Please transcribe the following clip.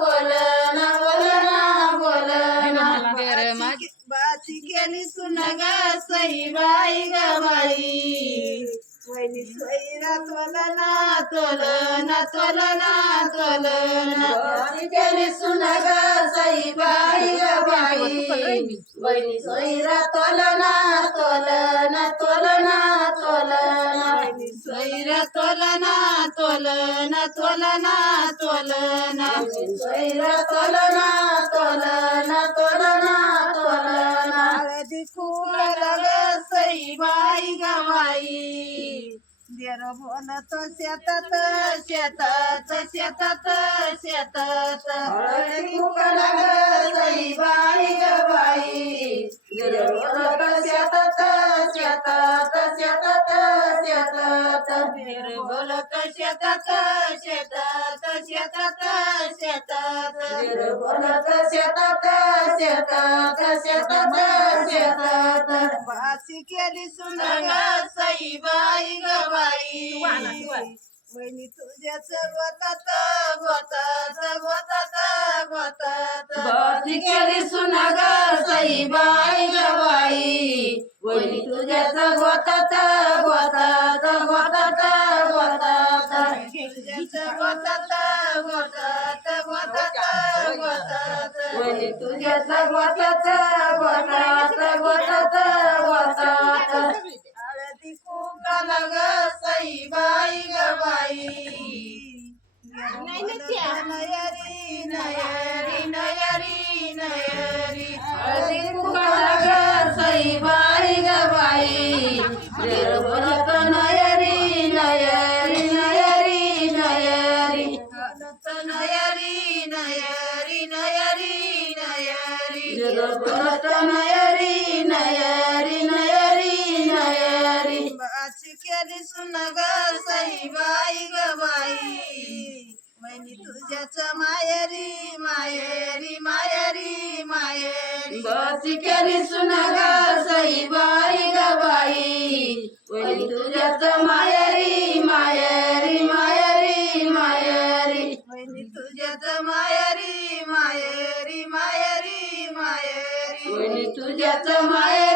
बोल ना बोल ना बोल ना बाची केली सुन ग सई बाई ग बाई. वहिनी सोयरा तोल ना तोल ना तोल ना तोल ना केली सुन ग सई बाई ग बाई. सोयरा तोल ना तोल ना तोल ना तोल सोयरा तोल ना तोल ना तोल ना तोल ना सोयरा तोल ना तोल ना तोल ना तोल ना हळदी कुंकवाला ग सई बाई गवाई. देर बोलतो शेतात शेतात शेतात शेतात. हळदी कुंकवाला ग सई बाई गवाई. देर बोलतो शेतात शेतात शेतात देर बोलतो शेतात शेतात शेतात शेतात. देर बोलतो शेतात शेतात शेतात शेतात. बाची केली सुंदर सई बाई ग बाई. वहिनी तुझ्याच गोतात गोतात गोतात. गोतात केली सई बाई ग बाई. वहिनी तुझ्याच गोतात गोतात गोतात गोतात गोतात गोतात गोतात गोतात गोतात गोतात नयरी देर बोलत नयरी नयरी नयरी नयरी बाची केली सुन ग सई बाई ग बाई वहिनी तुझ्याच मायरी मायरी मायरी मायरी बाची केली सुन ग सई मायरी मायरी